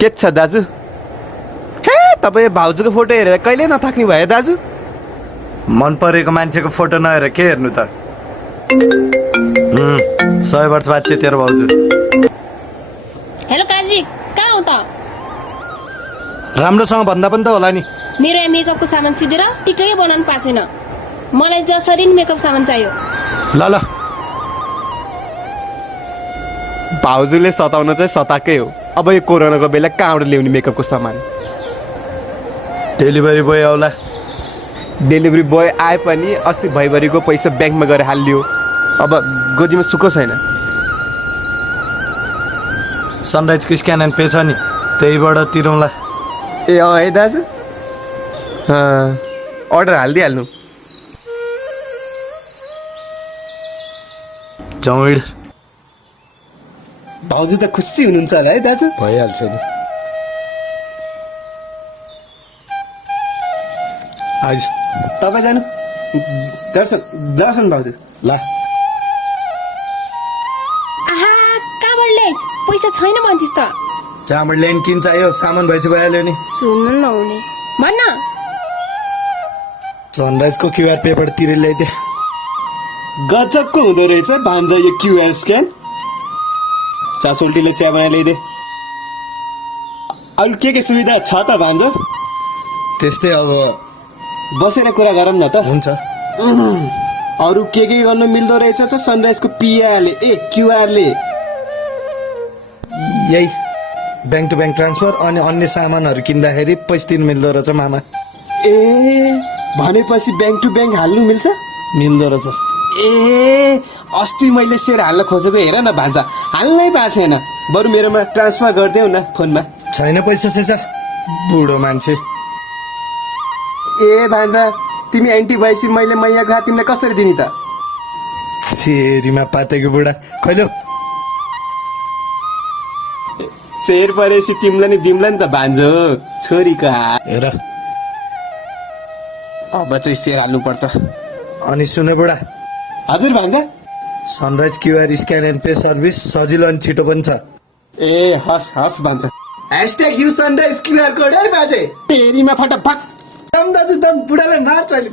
के छ दाजु? हे तपाईँ भाउजूको फोटो हेरेर कहिले नथाक्ने भयो दाजु? मन परेको मान्छेको फोटो नहेर के हेर्नु त? 100 वर्ष बाद चाहिँ तेरो भाउजू। हेलो काजी, कहाँ हो त? राम्रोसँग भन्दा पनि त होला नि। मेरो यहाँ मेकअपको सामान सिधेर टिकै बनाउनु पाएको छैन। मलाई जसरी नि मेकअप सामान चाहियो। ल ल भाउजूले सताउन चाहिँ सताकै हो। अब यो कोरोनाको बेला कहाँबाट ल्याउने मेकअपको सामान? डेलिभरी बोय आउला। डेलिभरी बोय आए पनि अस्ति भैभरीको पैसा ब्याङ्कमा गएर हालियो। अब गोजीमा सुको छैन। सनराइजको स्क्यान एन्ड पे छ नि, त्यहीबाट तिरौँला। ए है दाजु, अर्डर हालिदिइहाल्नु। चौड भाउजू त खुसी हुनुहुन्छ होला है दाजु? भइहाल्छ नि। आइज तपाईँ जानु। दर्शन भाउजू। ल आहा, कहाँबाट ल्याइस्? पैसा छैन भन्थिस् त? जहाँबाट ल्याइन किन चाहियो? सामान भएपछि भइहाल्यो नि। सुन्नु नहुने भन्न। सनराइजको क्युआर पेपर तिरेर ल्याइदिए। गजबको हुँदो रहेछ भान्जा यो क्युआर स्क्यान। चासोल्टीले चिया बनाएर ल्याइदे। अरू के सुविधा छ त भान्जा? त्यस्तै अब बसेर कुरा गरौँ न त। हुन्छ। अरू के गर्न मिल्दो रहेछ त सनराइजको पिआरले क्युआरले? यही ब्याङ्क टु ब्याङ्क ट्रान्सफर अनि अन्य सामानहरू किन्दाखेरि पैसा तिर्नु मिल्दो रहेछ मामा। ए भनेपछि ब्याङ्क टु ब्याङ्क हाल्नु मिल्छ? मिल्दो रहेछ। ए अस्ति मैले सेयर हाल्न खोजेको हेर न भान्जा, हाल्नै पाएको छैन। बरु मेरोमा ट्रान्सफर गरिदेऊ न फोनमा। छैन पैसा सेसा, बुढो मान्छे। ए भान्जा, तिमी एन्टी भएपछि मैले मैया गएको तिमीलाई कसरी दिने त? फेरिमा पातेको बुढा खैलो। शेर परेपछि तिमीलाई नि दिम्ला नि त भान्जो, छोरीको हात। हेर अब चाहिँ सेयर हाल्नु पर्छ। अनि सुन बुढा। हजुर भान्जा। Sunrise QR scan and pay service सजिलो अनि छिटो पनि छ। ए हस् हस् भान्जा। # यु सनराइज क्युआर कोड है बाजे। फेरिमा फटाफट। दम दाजु दम, बुढालाई मार्छ अहिले।